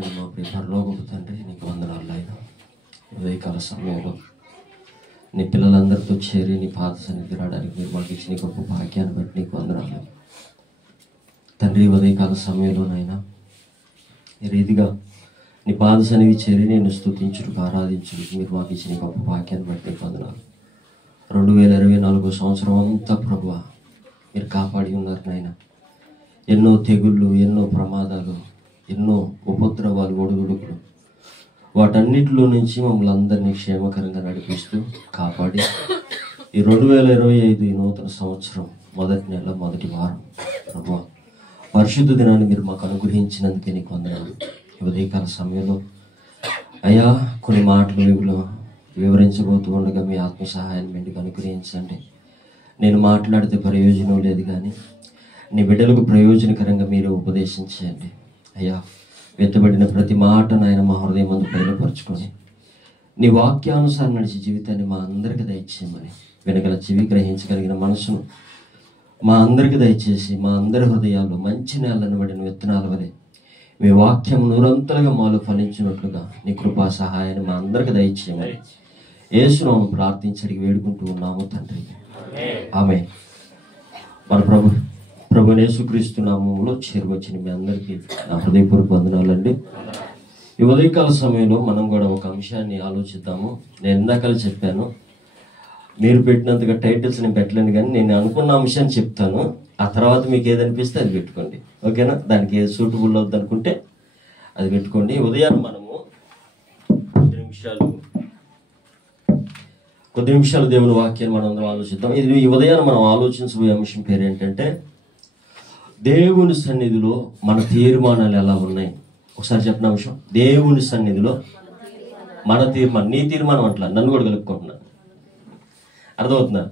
ప్రియమైన మా ప్రియ పరలోకపు తండ్రి, నీకు వందనాలు ఆయన. ఉదయకాల సమయంలో నీ పిల్లలందరితో చేరి నీ పాద సన్నిధి రావడానికి మీరు మాకు ఇచ్చిన గొప్ప భాగ్యాన్ని బట్టి నీకు వందనాలు తండ్రి. ఉదయకాల సమయంలోనైనా ఈ రీతిగా నీ పాద సన్నిధి చేరి నేను స్తుతించుటకు ఆరాధించుటకు మీరు మాకు ఇచ్చిన గొప్ప భాగ్యాన్ని బట్టి నీకు వందనాలు. 2024 సంవత్సరం అంతా ప్రభువా మీరు కాపాడి ఉన్నారు నాయన. ఎన్నో తెగుళ్ళు, ఎన్నో ప్రమాదాలు, ఎన్నో ఉపద్రవాలు, ఒడుగుడుకులు, వాటన్నిటిలో నుంచి మమ్మల్ని అందరినీ క్షేమకరంగా నడిపిస్తూ కాపాడి ఈ 2025 ఈ నూతన సంవత్సరం మొదటి నెల మొదటి వారం ప్రభువా పరిశుద్ధ దినాన్ని మీరు మాకు అనుగ్రహించినందుకే నీకు వందనాలు. ఉదయకాల సమయంలో అయ్యా కొన్ని మాటలు వివరించబోతూ ఉండగా మీ ఆత్మ సహాయాన్ని మెండుగా అనుగ్రహించండి. నేను మాట్లాడితే ప్రయోజనం లేదు, కానీ నీ బిడ్డలకు ప్రయోజనకరంగా మీరు ఉపదేశించండి అయ్యా. వెత్తబడిన ప్రతి మాట నాయన మా హృదయం ముందు బయలుపరుచుకొని నీ వాక్యానుసారం నడిచే జీవితాన్ని మా అందరికీ దయచేయమని, వెనకల చెవి గ్రహించగలిగిన మనసును మా అందరికీ దయచేసి మా అందరి హృదయాల్లో మంచి నేలను పడిన విత్తనాల వలె మీ వాక్యం నూరంతలుగా మాలో ఫలించినట్లుగా నీ కృపా సహాయాన్ని మా అందరికీ దయచేయమని యేసునామమున ప్రార్థించి వేడుకుంటూ ఉన్నాము తండ్రి, ఆమేన్. మన ప్రభు యేసుక్రీస్తు నామములో చేరువచ్చిన మీ అందరికీ నా హృదయపూర్వక వందనాలండి. ఈ ఉదయకాల సమయంలో మనం కూడా ఒక అంశాన్ని ఆలోచిద్దాము. నేను ఇందాక చెప్పాను, మీరు పెట్టినంతగా టైటిల్స్ నేను పెట్టలేను, కానీ నేను అనుకున్న అంశాన్ని చెప్తాను. ఆ తర్వాత మీకు ఏదనిపిస్తే అది పెట్టుకోండి, ఓకేనా? దానికి ఏది సూటబుల్ అవుద్ది అనుకుంటే అది పెట్టుకోండి. ఉదయాన్ని మనము కొద్ది నిమిషాలు దేవుని వాక్యాన్ని మనం అందరం ఆలోచిద్దాం. ఇది ఈ ఉదయాన్ని మనం ఆలోచించబోయే అంశం పేరు ఏంటంటే, దేవుని సన్నిధిలో మన తీర్మానాలు ఎలా ఉన్నాయి. ఒకసారి చెప్పిన అంశం, దేవుని సన్నిధిలో మన తీర్మానం. నీ తీర్మానం అట్లా నన్ను కూడా కలుపుకుంటున్నాను, అర్థమవుతుందా?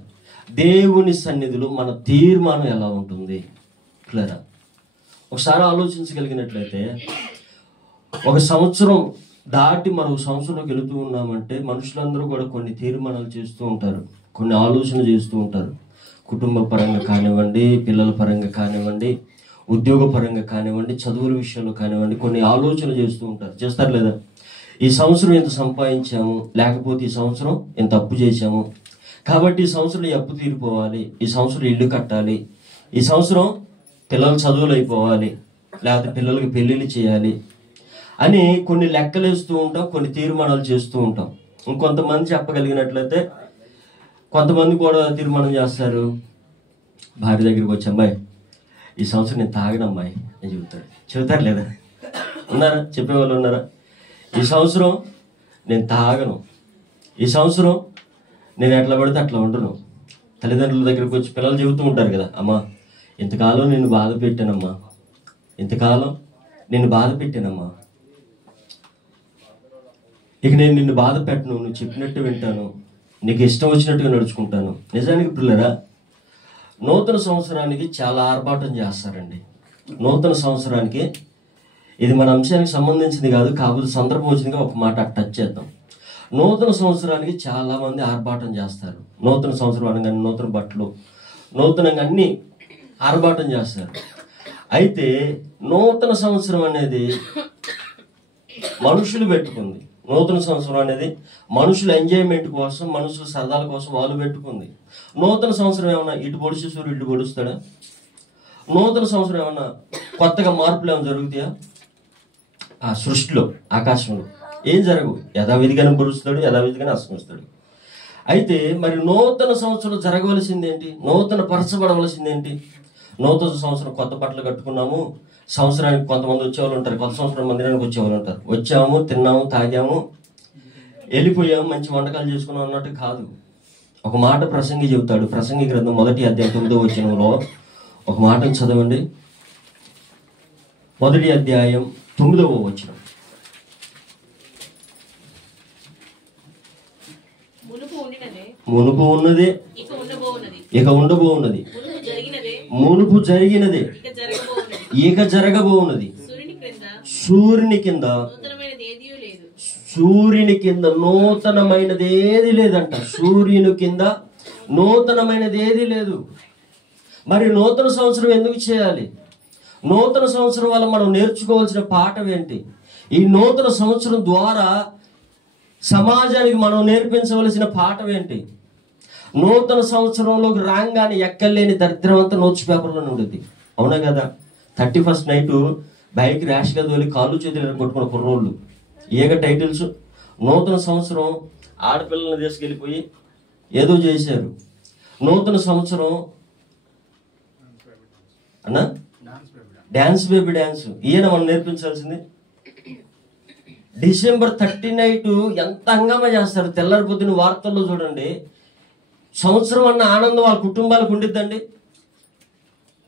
దేవుని సన్నిధిలో మన తీర్మానం ఎలా ఉంటుంది క్లియరా? ఒకసారి ఆలోచించగలిగినట్లయితే, ఒక సంవత్సరం దాటి మరో సంవత్సరంలోకి వెళుతూ ఉన్నామంటే మనుషులందరూ కూడా కొన్ని తీర్మానాలు చేస్తూ ఉంటారు, కొన్ని ఆలోచనలు చేస్తూ ఉంటారు. కుటుంబ పరంగా కానివ్వండి, పిల్లల పరంగా కానివ్వండి, ఉద్యోగ పరంగా కానివ్వండి, చదువుల విషయంలో కానివ్వండి, కొన్ని ఆలోచనలు చేస్తూ ఉంటారు. చేస్తారు లేదా? ఈ సంవత్సరం ఇంత సంపాదించాము, లేకపోతే ఈ సంవత్సరం ఇంత అప్పు చేశాము, కాబట్టి ఈ సంవత్సరం ఈ అప్పు తీరిపోవాలి, ఈ సంవత్సరం ఇల్లు కట్టాలి, ఈ సంవత్సరం పిల్లల చదువులు అయిపోవాలి, లేకపోతే పిల్లలకి పెళ్ళిళ్ళు చేయాలి అని కొన్ని లెక్కలు వేస్తూ ఉంటాం, కొన్ని తీర్మానాలు చేస్తూ ఉంటాం. ఇంకొంతమంది చెప్పగలిగినట్లయితే కొంతమంది కూడా తీర్మానం చేస్తారు. భార్య దగ్గరికి వచ్చి, అమ్మాయి ఈ సంవత్సరం నేను తాగను అమ్మాయి అని చెబుతారు లేదా? ఉన్నారా? చెప్పేవాళ్ళు ఉన్నారా? ఈ సంవత్సరం నేను తాగను, ఈ సంవత్సరం నేను ఎట్లా పడితే అట్లా ఉండను. తల్లిదండ్రుల దగ్గరికి వచ్చి పిల్లలు చెబుతూ ఉంటారు కదా, అమ్మా ఇంతకాలం నిన్ను బాధ పెట్టానమ్మా, ఇంతకాలం నిన్ను బాధ పెట్టానమ్మా, ఇక నేను నిన్ను బాధ పెట్టను, నువ్వు చెప్పినట్టు వింటాను, నీకు ఇష్టం వచ్చినట్టుగా నడుచుకుంటాను. నిజానికి పిల్లరా, నూతన సంవత్సరానికి చాలా ఆర్భాటం చేస్తారండి. నూతన సంవత్సరానికి, ఇది మన అంశానికి సంబంధించింది కాదు, కాకపోతే సందర్భం వచ్చిందిగా ఒక మాట టచ్ చేద్దాం. నూతన సంవత్సరానికి చాలా మంది ఆర్భాటం చేస్తారు. నూతన సంవత్సరం అనగానే నూతన బట్టలు, నూతనంగా అన్ని ఆర్భాటం చేస్తారు. అయితే నూతన సంవత్సరం అనేది మనుషులు పెట్టుకుంది. నూతన సంవత్సరం అనేది మనుషుల ఎంజాయ్మెంట్ కోసం, మనుషుల సరదాల కోసం వాళ్ళు పెట్టుకుంది. నూతన సంవత్సరం ఏమన్నా ఇటు పొడిచి సూర్యుడు ఇటు పొడుస్తాడా? నూతన సంవత్సరం ఏమన్నా కొత్తగా మార్పులు ఏమైనా జరుగుతాయా? ఆ సృష్టిలో, ఆకాశంలో ఏం జరగవు. యథావిధిగానే పొడుస్తాడు, యథావిధిగానే అస్తమిస్తాడు. అయితే మరి నూతన సంవత్సరం జరగవలసింది ఏంటి? నూతన పరచబడవలసింది ఏంటి? నూతన సంవత్సరం కొత్త బట్టలు కట్టుకున్నాము, సంవత్సరానికి కొంతమంది వచ్చేవాళ్ళు ఉంటారు, కొత్త సంవత్సరం మందిరానికి వచ్చేవాళ్ళు ఉంటారు. వచ్చాము, తిన్నాము, తాగాము, వెళ్ళిపోయాము, మంచి వంటకాలు చేసుకున్నాం అన్నట్టు కాదు. ఒక మాట ప్రసంగి చెబుతాడు. ప్రసంగి గ్రంథం 1వ అధ్యాయం 9వ వచనంలో ఒక మాటను చదవండి. 1వ అధ్యాయం 9వ వచనం. మునుపు ఉన్నదే ఇక ఉండబోన్నది, మునుపు జరిగినదే ఇక జరగబోన్నది. సూర్యుని కింద నూతనమైనది ఏది లేదంట. సూర్యుని కింద నూతనమైనది ఏది లేదు. మరి నూతన సంవత్సరం ఎందుకు చేయాలి? నూతన సంవత్సరం వల్ల మనం నేర్చుకోవాల్సిన పాఠం ఏంటి? ఈ నూతన సంవత్సరం ద్వారా సమాజానికి మనం నేర్పించవలసిన పాఠం ఏంటి? నూతన సంవత్సరంలోకి రాగానే ఎక్కలేని దరిద్రం అంతా నోట్స్ పేపర్లో ఉండేది. అవునా కదా? 31st నైట్ బైక్ ర్యాష్గా తోలి కాళ్ళు చేతులు కొట్టుకున్న కుర్రోళ్ళు ఏక టైటిల్స్. నూతన సంవత్సరం ఆడపిల్లల్ని తీసుకెళ్ళిపోయి ఏదో చేశారు. నూతన సంవత్సరం అన్నా డాన్స్ బేబీ డాన్స్. ఈయన మనం నేర్పించాల్సింది. December 30 నైట్ ఎంత హంగామా చేస్తారు. తెల్లారి పొద్దున వార్తల్లో చూడండి. సంవత్సరం అన్న ఆనందం వాళ్ళ కుటుంబాలకు ఉండిద్దండి.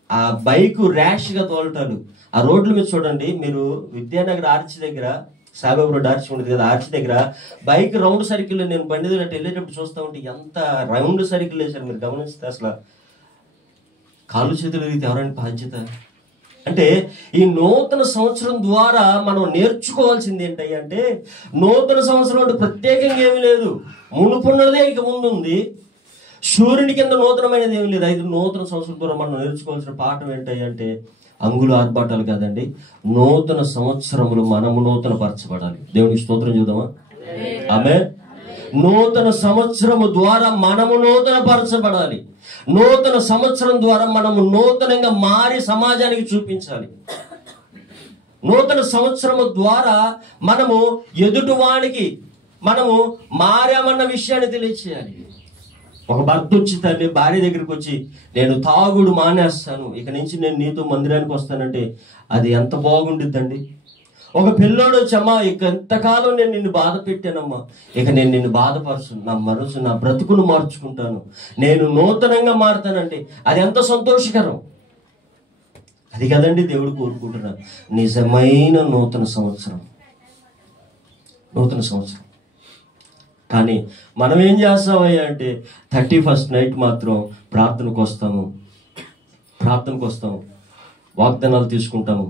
ఆ బైక్ ర్యాష్గా తోలటాలు, ఆ రోడ్ల మీద చూడండి మీరు. విద్యానగర్ ఆర్చి దగ్గర, సాయిబాబు రోడ్ ఆర్చి ఉండేది కదా, ఆర్చి దగ్గర బైక్ రౌండ్ సర్కిల్, నేను బండి దగ్గర వెళ్ళేటప్పుడు చూస్తూ ఉంటే ఎంత రౌండ్ సర్కిల్ వేశారు మీరు గమనిస్తే. అసలు కాళ్ళు చేతులు రీతి ఎవరైనా బాధ్యత? అంటే ఈ నూతన సంవత్సరం ద్వారా మనం నేర్చుకోవాల్సింది ఏంటి అంటే, నూతన సంవత్సరం అంటే ప్రత్యేకంగా ఏమీ లేదు. మునుపున్నదే ఇక ముందు ఉంది. సూర్యుని కింద నూతనమైనది ఏమి లేదు. ఐదు నూతన సంవత్సరం ద్వారా మనం నేర్చుకోవాల్సిన పాఠం ఏంటి అంటే, అంగులు ఆర్భాటాలు కాదండి, నూతన సంవత్సరములు మనము నూతన పరచబడాలి. దేవునికి స్తోత్రం చూద్దామా? ఆమేన్. నూతన సంవత్సరము ద్వారా మనము నూతన పరచబడాలి. నూతన సంవత్సరం ద్వారా మనము నూతనంగా మారి సమాజానికి చూపించాలి. నూతన సంవత్సరము ద్వారా మనము ఎదుటివానికి మనము మారామన్న విషయాన్ని తెలియచేయాలి. ఒక భర్త వచ్చి తల్లి భార్య దగ్గరికి వచ్చి, నేను తాగుడు మానేస్తాను, ఇక నుంచి నేను నీతో మందిరానికి వస్తానంటే అది ఎంత బాగుండిద్దండి. ఒక పిల్లోడు వచ్చి, అమ్మా ఇక ఎంతకాలం నేను నిన్ను బాధ పెట్టానమ్మా, ఇక నేను నిన్ను బాధపరచను, నా మనసు నా బ్రతుకును మార్చుకుంటాను, నేను నూతనంగా మారుతానంటే అది ఎంత సంతోషకరం. అది కదండి దేవుడు కోరుకుంటున్నాడు. నిజమైన నూతన సంవత్సరం, నూతన సంవత్సరం. కానీ మనం ఏం చేస్తామయ్యా అంటే 31st నైట్ మాత్రం ప్రార్థనకు వస్తాము, వాగ్దానాలు తీసుకుంటాము,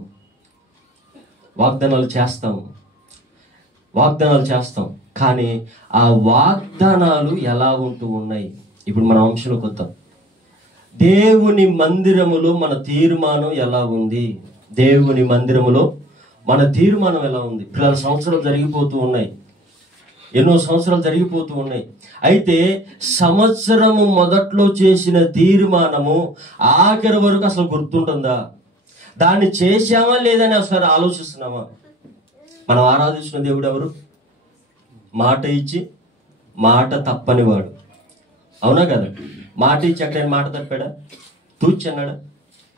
వాగ్దానాలు చేస్తాం. కానీ ఆ వాగ్దానాలు ఎలా ఉంటూ ఉన్నాయి? ఇప్పుడు మన అంశంలోకి వద్దాం. దేవుని మందిరములో మన తీర్మానం ఎలా ఉంది? దేవుని మందిరములో మన తీర్మానం ఎలా ఉంది? పిల్లల సంవత్సరాలు జరిగిపోతూ ఉన్నాయి, ఎన్నో సంవత్సరాలు జరిగిపోతూ ఉన్నాయి. అయితే సంవత్సరము మొదట్లో చేసిన తీర్మానము ఆఖరి వరకు అసలు గుర్తుంటుందా? దాన్ని చేశామా లేదని ఒకసారి ఆలోచిస్తున్నామా? మనం ఆరాధిస్తున్న దేవుడు ఎవరు? మాట ఇచ్చి మాట తప్పనివాడు. అవునా కదా? మాట ఇచ్చి ఎక్కడైనా మాట తప్పాడా? తూచి అన్నాడా?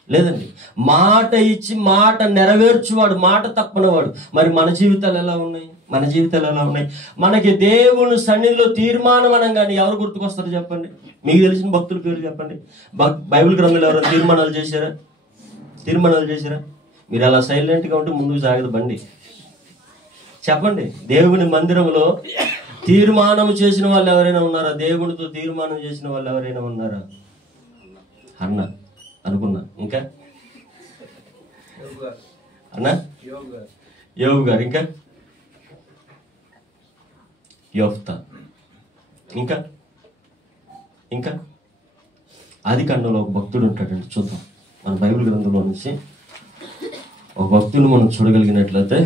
లేదండి. మాట ఇచ్చి మాట నెరవేర్చువాడు, మాట తప్పనివాడు. మరి మన జీవితాలు ఎలా ఉన్నాయి? మనకి దేవుని సన్నిధిలో తీర్మానం అనగానే ఎవరు గుర్తుకొస్తారు చెప్పండి? మీకు తెలిసిన భక్తుల పేరు చెప్పండి. బైబిల్ గ్రంథంలో ఎవరైనా తీర్మానాలు చేశారా? మీరు అలా సైలెంట్గా ఉంటే ముందుకు సాగదు బండి. చెప్పండి, దేవుని మందిరంలో తీర్మానం చేసిన వాళ్ళు ఎవరైనా ఉన్నారా? దేవునితో తీర్మానం చేసిన వాళ్ళు ఎవరైనా ఉన్నారా? అన్న అనుకున్నా. ఇంకా అన్న యోగు గారు, ఇంకా యోఫ్తా, ఇంకా ఆదికాండంలో ఒక భక్తుడు ఉంటాడండి. చూద్దాం మన బైబిల్ గ్రంథంలో నుంచి ఒక భక్తుని మనం చూడగలిగినట్లయితే,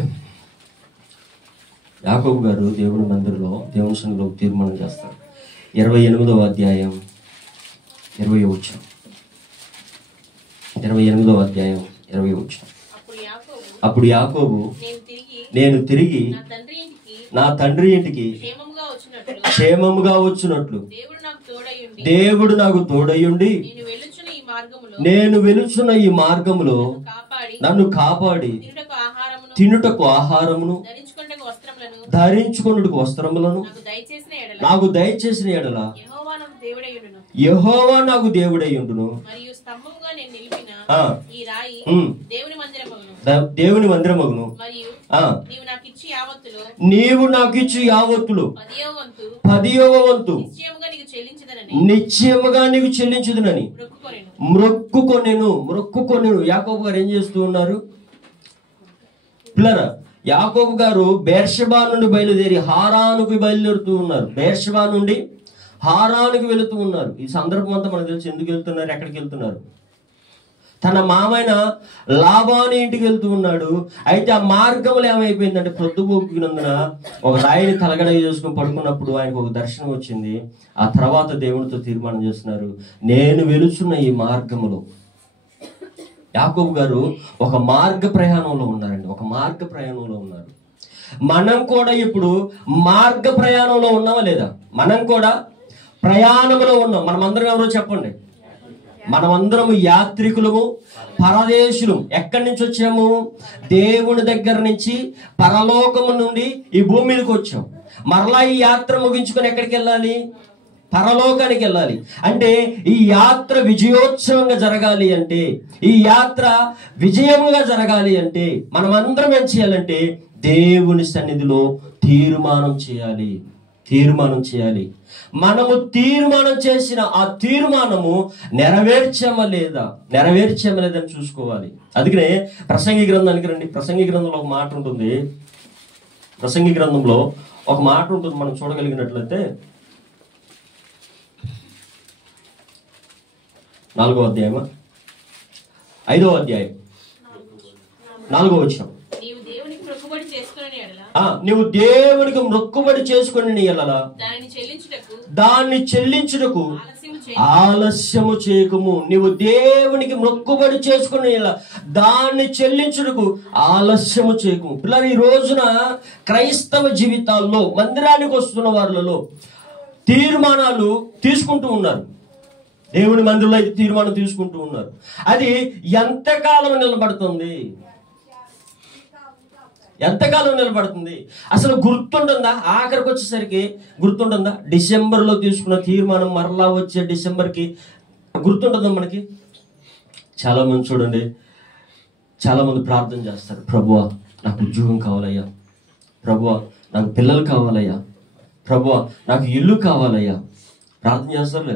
యాకోబు గారు దేవుని మందిరంలో దేవుని సన్నిధిలో తీర్మానం చేస్తారు. 28వ అధ్యాయం 20వ వచనం. 28వ అధ్యాయం 20వ వచనం. అప్పుడు యాకోబు, నేను తిరిగి నా తండ్రి ఇంటికి క్షేమముగా వచ్చినట్లు దేవుడు నాకు తోడయ్యుండి నేను వెలుచున్న ఈ మార్గములో నన్ను కాపాడి తినుటకు ఆహారమును ధరించుకొనుటకు వస్త్రములను నాకు దయచేసిన ఎడల యెహోవా నాకు దేవుడయ్యుండును. దేవుని మందిరమగును. నీవు నాకు ఇచ్చి యావత్తులు 10వ వంతు నిశ్చయముగా నీకు చెల్లించుదునని మొక్కుకొనెను. యాకోబు గారు ఏం చేస్తూ ఉన్నారు పిల్లరా? యాకోబు గారు బెర్షెబా నుండి బయలుదేరి హారానుకు బయలుదేరుతూ ఉన్నారు. బెర్షెబా నుండి హారానుకు వెళుతూ ఉన్నారు. ఈ సందర్భం అంతా మనకు తెలిసి ఎందుకు వెళ్తున్నారు, ఎక్కడికి వెళ్తున్నారు? తన మామైన లాబాను ఇంటికి వెళ్తూ ఉన్నాడు. అయితే ఆ మార్గంలో ఏమైపోయిందంటే ప్రొద్దుపోకున్నందున ఒక రాయిని తలగడ చేసుకుని పడుకున్నప్పుడు ఆయనకు ఒక దర్శనం వచ్చింది. ఆ తర్వాత దేవునితో తీర్మానం చేస్తున్నారు, నేను వెలుచున్న ఈ మార్గములో. యాకోబు గారు ఒక మార్గ ప్రయాణంలో ఉన్నారండి, ఒక మార్గ ప్రయాణంలో ఉన్నారు. మనం కూడా ఇప్పుడు మార్గ ప్రయాణంలో ఉన్నామా లేదా? మనం కూడా ప్రయాణంలో ఉన్నాం. మనమందరం ఎవరో చెప్పండి. మనమందరము యాత్రికులము, పరదేశులు. ఎక్కడి నుంచి వచ్చాము? దేవుని దగ్గర నుంచి, పరలోకము నుండి ఈ భూమి మీదకి వచ్చాం. మరలా ఈ యాత్ర ముగించుకొని ఎక్కడికి వెళ్ళాలి? పరలోకానికి వెళ్ళాలి. అంటే ఈ యాత్ర విజయోత్సవంగా జరగాలి అంటే, ఈ యాత్ర విజయముగా జరగాలి అంటే మనమందరం ఏం చేయాలంటే దేవుని సన్నిధిలో తీర్మానం చేయాలి. తీర్మానం చేయాలి. మనము తీర్మానం చేసిన ఆ తీర్మానము నెరవేర్చామా లేదని చూసుకోవాలి. అందుకనే ప్రసంగి గ్రంథానికి రండి. ప్రసంగి గ్రంథంలో ఒక మాట ఉంటుంది. ప్రసంగి గ్రంథంలో ఒక మాట ఉంటుంది, మనం చూడగలిగినట్లయితే 4వ అధ్యాయమా 5వ అధ్యాయం 4వ వచనం. నువ్వు దేవునికి మొక్కుబడి చేసుకుని దాన్ని చెల్లించుటకు ఆలస్యము చేయకము. నువ్వు దేవునికి మొక్కుబడి చేసుకుని దాన్ని చెల్లించుటకు ఆలస్యము చేయకము. పిల్లలు, ఈ రోజున క్రైస్తవ జీవితాల్లో మందిరానికి వస్తున్న వాళ్ళలో తీర్మానాలు తీసుకుంటూ ఉన్నారు. దేవుని మందిరంలో అయితే తీర్మానం తీసుకుంటూ ఉన్నారు. అది ఎంతకాలం నిలబడుతుంది? ఎంతకాలం నిలబడుతుంది? అసలు గుర్తుంటుందా? ఆఖరికి వచ్చేసరికి గుర్తుంటుందా? డిసెంబర్లో తీసుకున్న తీర్మానం మరలా వచ్చే డిసెంబర్కి గుర్తుంటుందా మనకి? చాలా మంది చూడండి, చాలా మంది ప్రార్థన చేస్తారు, ప్రభువా నాకు ఉద్యోగం కావాలయ్యా, ప్రభువా నాకు పిల్లలు కావాలయ్యా, ప్రభువా నాకు ఇల్లు కావాలయ్యా. ప్రార్థన చేస్తారు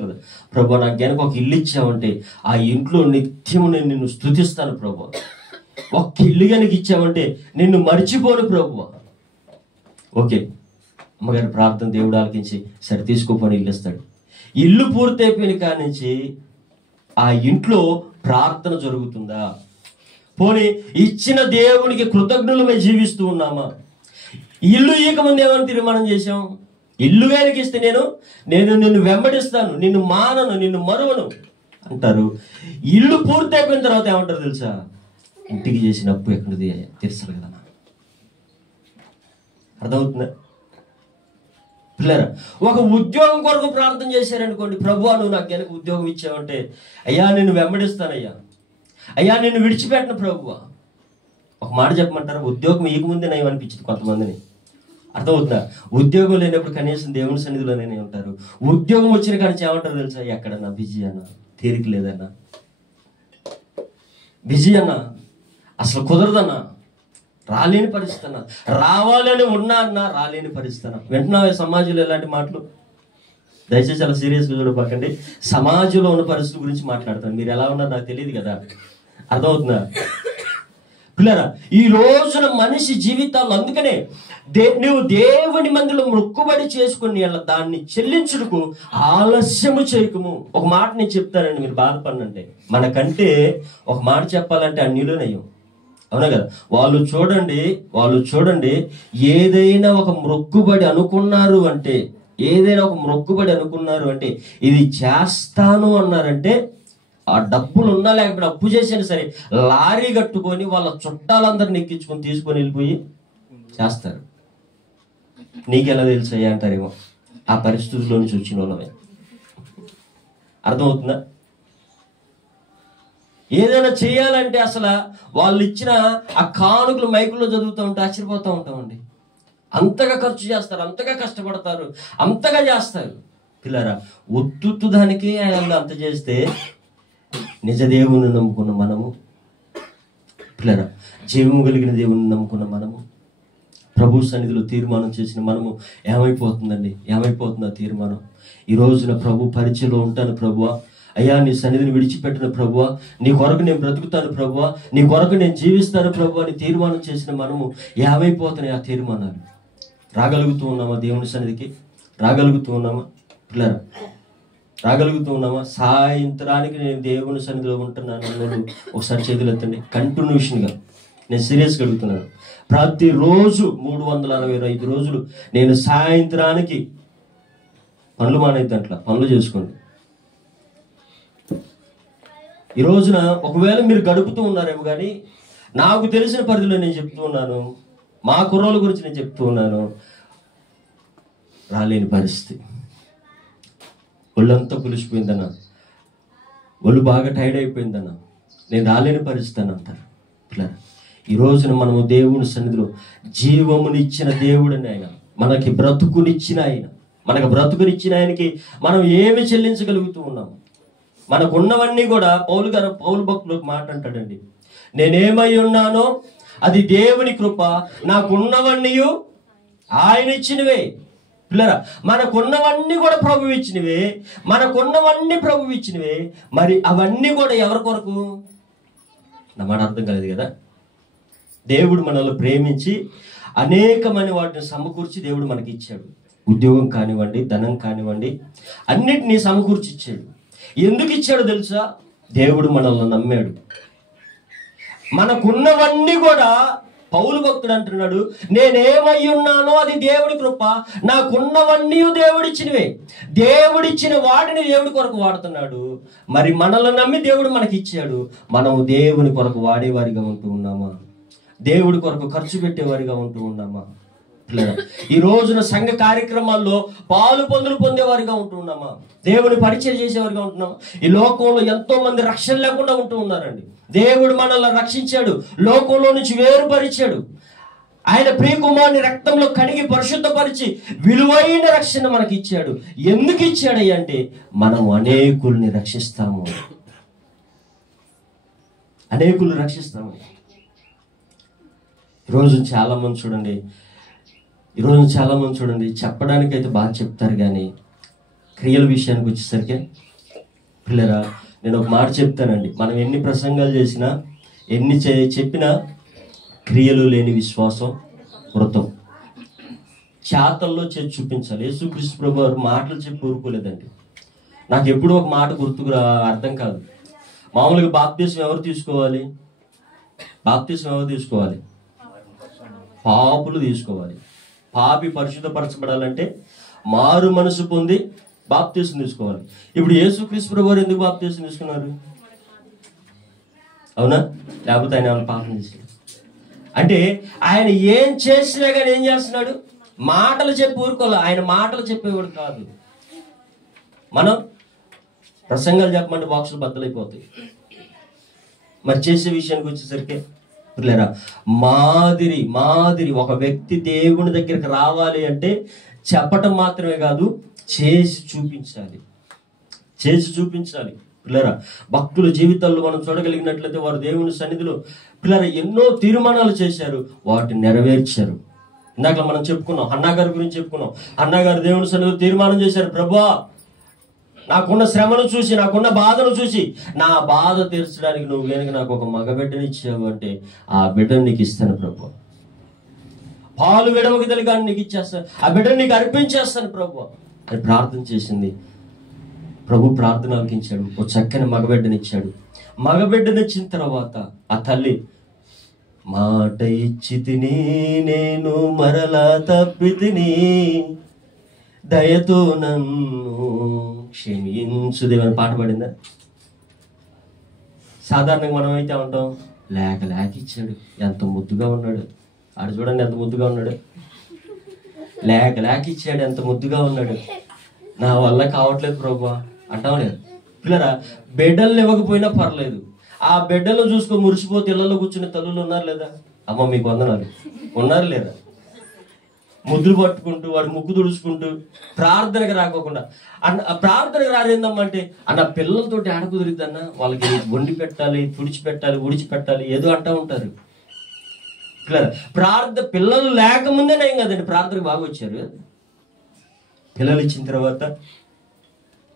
లేదా? ప్రభువా నాకు గనుక ఒక ఇల్లు ఇచ్చావంటే ఆ ఇంట్లో నిత్యము నేను నిన్ను స్తుతిస్తాను ప్రభువా. ఒక్క ఇల్లు కనుక ఇచ్చావంటే నిన్ను మర్చిపోను ప్రభువా. ఓకే, అమ్మగారి ప్రార్థన దేవుడు ఆలకించి సరే తీసుకోపోని ఇల్లు ఇస్తాడు. ఇల్లు పూర్తయిపోయిన కాడి నుంచి ఆ ఇంట్లో ప్రార్థన జరుగుతుందా? పోనీ ఇచ్చిన దేవునికి కృతజ్ఞులమై జీవిస్తూ ఉన్నామా? ఇల్లు ఇయ్యకముందు ఏమని తీర్మానం చేశాం? ఇల్లు కనుక ఇస్తే నేను నిన్ను వెంబడిస్తాను, నిన్ను మానను, నిన్ను మరువను అంటారు. ఇల్లు పూర్తయిపోయిన తర్వాత ఏమంటారు తెలుసా? ఇంటికి చేసిన అప్పు ఎక్కడిది తెలుసు కదా. అర్థమవుతుందా పిల్లరా? ఒక ఉద్యోగం కొరకు ప్రార్థన చేశారనుకోండి, ప్రభువా నువ్వు నాకు కనుక ఉద్యోగం ఇచ్చావంటే అయ్యా నిన్ను వెంబడిస్తానయ్యా, అయ్యా నిన్ను విడిచిపెట్టను ప్రభువా. ఒక మాట చెప్పమంటారా? ఉద్యోగం ఇవ్వకముందే నయం అనిపించింది కొంతమందిని. అర్థమవుతుందా? ఉద్యోగం లేనప్పుడు కనీసం దేవుని సన్నిధిలోనే ఉంటారు. ఉద్యోగం వచ్చిన కానీ ఏమంటారు తెలుసా? ఎక్కడన్నా బిజీ అన్నా, తీరిక లేదన్నా, బిజీ అన్నా, అసలు కుదరదన్నా, రాలేని పరిస్థితి అన్నా, రావాలని ఉన్నా అన్నా రాలేని పరిస్థితి అన్నా. వింటున్నావా సమాజంలో ఎలాంటి మాటలు? దయచేసి చాలా సీరియస్గా చూడబాకండి. సమాజంలో ఉన్న పరిస్థితుల గురించి మాట్లాడతాను. మీరు ఎలా ఉన్నారో నాకు తెలియదు కదా. అర్థమవుతుందా పిల్లరా? ఈ రోజున మనిషి జీవితాల్లో అందుకనే నువ్వు దేవుని మందిలో మొక్కుబడి చేసుకుని దాన్ని చెల్లించుటకు ఆలస్యము చేయకము. ఒక మాట నేను చెప్తానండి, మీరు బాధపడినంటే మనకంటే ఒక మాట చెప్పాలంటే అన్నిలోనయ్యం. అవునా కదా? వాళ్ళు చూడండి ఏదైనా ఒక మొక్కుబడి అనుకున్నారు అంటే, ఇది చేస్తాను అన్నారంటే ఆ డబ్బులు ఉన్నా లేకపోతే అప్పు చేసినా సరే లారీ కట్టుకొని వాళ్ళ చుట్టాలందరిని ఎక్కించుకొని తీసుకొని వెళ్ళిపోయి చేస్తారు. నీకెలా తెలుసయ్యా అంటారేమో. ఆ పరిస్థితుల్లో నుంచి వచ్చిన వాళ్ళమే. అర్థమవుతుందా? ఏదైనా చేయాలంటే అసలు వాళ్ళు ఇచ్చిన ఆ కానుకలు మైకుల్లో చదువుతూ ఉంటే ఆశ్చర్యపోతూ ఉంటామండి. అంతగా ఖర్చు చేస్తారు, అంతగా కష్టపడతారు, అంతగా చేస్తారు. పిల్లరా, ఒత్తుత్తు దానికి ఆయన అంత చేస్తే నిజ దేవుని నమ్ముకున్న మనము, పిల్లరా జీవము కలిగిన దేవుని నమ్ముకున్న మనము, ప్రభు సన్నిధిలో తీర్మానం చేసిన మనము ఏమైపోతుందా తీర్మానం? ఈ రోజున ప్రభు పరిచయలో ఉంటాను ప్రభువా, అయ్యా నీ సన్నిధిని విడిచిపెట్టిన ప్రభువా, నీ కొరకు నేను బ్రతుకుతాను ప్రభువా, నీ కొరకు నేను జీవిస్తాను ప్రభువా అని తీర్మానం చేసిన మనము ఏమైపోతున్నాయి ఆ తీర్మానాలు? రాగలుగుతూ ఉన్నామా? దేవుని సన్నిధికి రాగలుగుతూ ఉన్నామా? పిల్లరా రాగలుగుతూ ఉన్నామా? సాయంత్రానికి నేను దేవుని సన్నిధిలో ఉంటున్నాను అన్నోళ్ళు ఒకసారి చేతులు ఎత్తండి. కంటిన్యూషన్గా నేను సీరియస్గా అడుగుతున్నాను. ప్రతిరోజు 365 రోజులు నేను సాయంత్రానికి పనులు మానేద్దంట్లా పనులు చేసుకోండి. ఈ రోజున ఒకవేళ మీరు గడుపుతూ ఉన్నారేమో, కానీ నాకు తెలిసిన పరిధిలో నేను చెప్తూ ఉన్నాను, మా కుర్రోళ్ళ గురించి నేను చెప్తూ ఉన్నాను, రాలేని పరిస్థితి. ఒళ్ళంతా పులిసిపోయిందన్న, ఒళ్ళు బాగా టైర్డ్ అయిపోయిందన్న, నేను రాలేని పరిస్థితి అని అంటారు. ఇట్లా ఈ రోజున మనము దేవుని సన్నిధిలో జీవమునిచ్చిన దేవుడిని ఆయన, మనకి బ్రతుకునిచ్చిన ఆయన, మనకు బ్రతుకునిచ్చిన ఆయనకి మనం ఏమి చెల్లించగలుగుతూ ఉన్నాము? మనకున్నవన్నీ కూడా పౌలు భక్తులు మాట అంటాడండి, నేనేమై ఉన్నానో అది దేవుని కృప, నాకున్నవన్నీ ఆయన ఇచ్చినవే. పిల్లరా, మనకున్నవన్నీ కూడా ప్రభువు ఇచ్చినవే, మనకున్నవన్నీ ప్రభువు ఇచ్చినవే. మరి అవన్నీ కూడా ఎవరి కొరకు? నా మాట అర్థం కాలేదు కదా. దేవుడు మనల్ని ప్రేమించి అనేకమైన వాటిని సమకూర్చి దేవుడు మనకి ఇచ్చాడు. ఉద్యోగం కానివ్వండి, ధనం కానివ్వండి, అన్నిటినీ సమకూర్చి ఇచ్చాడు. ఎందుకు ఇచ్చాడో తెలుసా? దేవుడు మనల్ని నమ్మాడు. మనకున్నవన్నీ కూడా పౌలు భక్తుడు అంటున్నాడు, నేనేమై ఉన్నానో అది దేవుడి కృప, నాకున్నవన్నీ దేవుడిచ్చినవే. దేవుడిచ్చిన వాటిని దేవుడి కొరకు వాడుతున్నాడు. మరి మనల్ని నమ్మి దేవుడు మనకి ఇచ్చాడు. మనం దేవుని కొరకు వాడేవారిగా ఉంటూ ఉన్నామా? దేవుడి కొరకు ఖర్చు పెట్టేవారిగా ఉంటూ ఉన్నామా? ఈ రోజున సంఘ కార్యక్రమాల్లో పాలు పొందేవారిగా ఉంటూ ఉన్నామా? దేవుని పరిచయం చేసేవారిగా ఉంటున్నామా? ఈ లోకంలో ఎంతో మంది రక్షణ లేకుండా ఉంటూ ఉన్నారండి. దేవుడు మనల్ని రక్షించాడు, లోకంలో నుంచి వేరుపరిచాడు. ఆయన ప్రియకుమారుని రక్తంలో కడిగి పరిశుద్ధపరిచి విలువైన రక్షణ మనకి ఇచ్చాడు. ఎందుకు ఇచ్చాడయ్య అంటే మనం అనేకుల్ని రక్షిస్తాము, అనేకుల్ని రక్షిస్తాము. ఈరోజు చాలా మంది చూడండి, చెప్పడానికైతే బాగా చెప్తారు, కానీ క్రియల విషయానికి వచ్చేసరికి పిల్లరా, నేను ఒక మాట చెప్తానండి, మనం ఎన్ని ప్రసంగాలు చేసినా, ఎన్ని చెప్పినా క్రియలు లేని విశ్వాసం వృతం. చేతల్లో చేసి చూపించాలి. యేసుక్రీస్తు ప్రభు వారు మాటలు చెప్పి ఊరుకోలేదండి. నాకు ఎప్పుడూ ఒక మాట గుర్తుకు అర్థం కాదు. మామూలుగా బాప్తిసం ఎవరు తీసుకోవాలి? పాపులు తీసుకోవాలి. పాపి పరిశుద్ధపరచబడాలంటే మారు మనసు పొంది బాప్తిసం తీసుకోవాలి. ఇప్పుడు యేసుక్రీస్తు ప్రభు వారు ఎందుకు బాప్తిసం తీసుకున్నారు? అవునా? లేకపోతే ఆయన పాపం చేశాడు అంటే ఆయన ఏం చేసినా కానీ ఏం చేస్తున్నాడు? మాటలు చెప్పి ఊరుకోవాలి. ఆయన మాటలు చెప్పేవాడు కాదు. మనం ప్రసంగాలు చెప్పమంటే బాక్సులు బద్దలైపోతాయి. మరి చేసే విషయానికి వచ్చేసరికి పిల్లరా, మాదిరి ఒక వ్యక్తి దేవుని దగ్గరికి రావాలి అంటే చెప్పటం మాత్రమే కాదు, చేసి చూపించాలి. పిల్లరా, భక్తుల జీవితాల్లో మనం చూడగలిగినట్లయితే వారు దేవుని సన్నిధిలో పిల్లరా ఎన్నో తీర్మానాలు చేశారు, వాటిని నెరవేర్చారు. ఇందాక మనం చెప్పుకున్నాం, హన్నా గారి గురించి చెప్పుకున్నాం. హన్నా గారు దేవుని సన్నిధిలో తీర్మానం చేశారు, ప్రభువా నాకున్న శ్రమను చూసి, నాకున్న బాధను చూసి, నా బాధ తీర్చడానికి నువ్వు కనుక నాకు ఒక మగ బిడ్డని ఇచ్చావు అంటే ఆ బిడ్డను నీకు ఇస్తాను ప్రభు. పాలు విడవకి తెలియగా నీకు ఇచ్చేస్తాను, ఆ బిడ్డను నీకు అర్పించేస్తాను ప్రభు అని ప్రార్థన చేసింది. ప్రభు ప్రార్థన ఆలకించాడు, ఒక చక్కని మగబిడ్డని ఇచ్చాడు. మగబిడ్డనిచ్చిన తర్వాత ఆ తల్లి, మాట ఇచ్చి తిని నేను మరలా తప్పి తిని, దయతో నన్ను క్షమించు దేవని పాట పాడిందా? సాధారణంగా మనం అయితే ఉంటాం, లేక ఇచ్చాడు, ఎంత ముద్దుగా ఉన్నాడు, ఆడు చూడండి ఎంత ముద్దుగా ఉన్నాడు, లేక ఇచ్చాడు, ఎంత ముద్దుగా ఉన్నాడు, నా వల్ల కావట్లేదు ప్రభువా అంటాం లేదు. పిల్లరా, బిడ్డలను ఇవ్వకపోయినా పర్లేదు, ఆ బిడ్డలను చూసుకో మురిసిపోతే ఇళ్లలో కూర్చునే తల్లులు ఉన్నారు లేదా? అమ్మ మీకు వందనాలు ఉన్నారు లేదా? ముద్దులు పట్టుకుంటూ వాడు ముగ్గు తుడుచుకుంటూ ప్రార్థనకు రాకోకుండా ప్రార్థనకు రాదేందమ్మంటే అన్న పిల్లలతోటి ఆడ కుదిరిద్దన్న, వాళ్ళకి వండి పెట్టాలి, తుడిచిపెట్టాలి, ఉడిచిపెట్టాలి ఏదో అంటూ ఉంటారు. పిల్లలు లేకముందేనే ఏం కదండి ప్రార్థనకు బాగా వచ్చారు. పిల్లలు ఇచ్చిన తర్వాత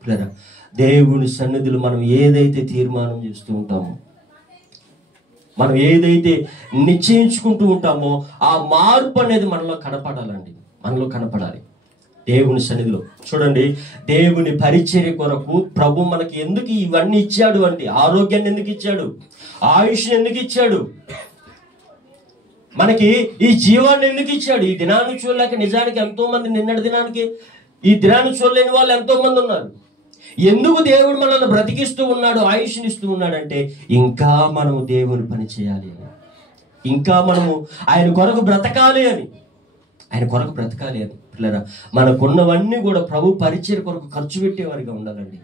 పిల్లరా, దేవుని సన్నిధిలో మనం ఏదైతే తీర్మానం చేస్తూ ఉంటామో, మనం ఏదైతే నిశ్చయించుకుంటూ ఉంటామో ఆ మార్పు అనేది మనలో కనపడాలండి, మనలో కనపడాలి. దేవుని సన్నిధిలో. చూడండి, దేవుని పరిచర్య కొరకు ప్రభు మనకి ఎందుకు ఇవన్నీ ఇచ్చాడు అంటే, ఆరోగ్యాన్ని ఎందుకు ఇచ్చాడు, ఆయుష్ని ఎందుకు ఇచ్చాడు, మనకి ఈ జీవాన్ని ఎందుకు ఇచ్చాడు. ఈ దినాన్ని చూడలేక నిజానికి ఎంతో మంది, నిన్నటి దినానికి ఈ దినాన్ని చూడలేని వాళ్ళు ఎంతో మంది ఉన్నారు. ఎందుకు దేవుడు మనల్ని బ్రతికిస్తూ ఉన్నాడు, ఆయుష్ని ఇస్తూ ఉన్నాడంటే, ఇంకా మనము దేవుని పని చేయాలి అని, ఇంకా మనము ఆయన కొరకు బ్రతకాలి అని, ఆయన కొరకు బ్రతకాలి అని. పిల్లరా, మనకున్నవన్నీ కూడా ప్రభు పరిచర్య కొరకు ఖర్చు పెట్టేవారిగా ఉండాలండి.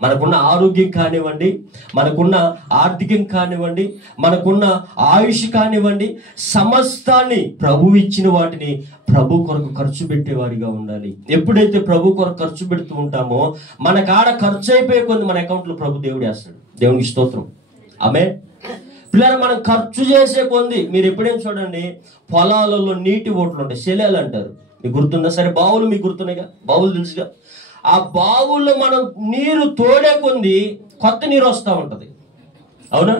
మనకున్న ఆరోగ్యం కానివ్వండి, మనకున్న ఆర్థికం కానివ్వండి, మనకున్న ఆయుష్ కానివ్వండి, సమస్తాన్ని ప్రభు ఇచ్చిన వాటిని ప్రభు కొరకు ఖర్చు పెట్టేవారిగా ఉండాలి. ఎప్పుడైతే ప్రభు కొరకు ఖర్చు పెడుతూ ఉంటామో, మన కాడ ఖర్చు అయిపోయే కొంది మన అకౌంట్లో ప్రభు దేవుడు వేస్తాడు. దేవునికి స్తోత్రం. ఆమేన్. పిల్లలు, మనం ఖర్చు చేసే కొంది, మీరు ఎప్పుడైనా చూడండి, పొలాలలో నీటి ఓట్లు ఉంటాయి, శిలలు అంటారు, మీకు గుర్తుందా? సరే, బావులు మీకు గుర్తున్నాయిగా, బావులు తెలుసుగా. ఆ బావుల్లో మనం నీరు తోడే కొంది కొత్త నీరు వస్తూ ఉంటుంది, అవునా?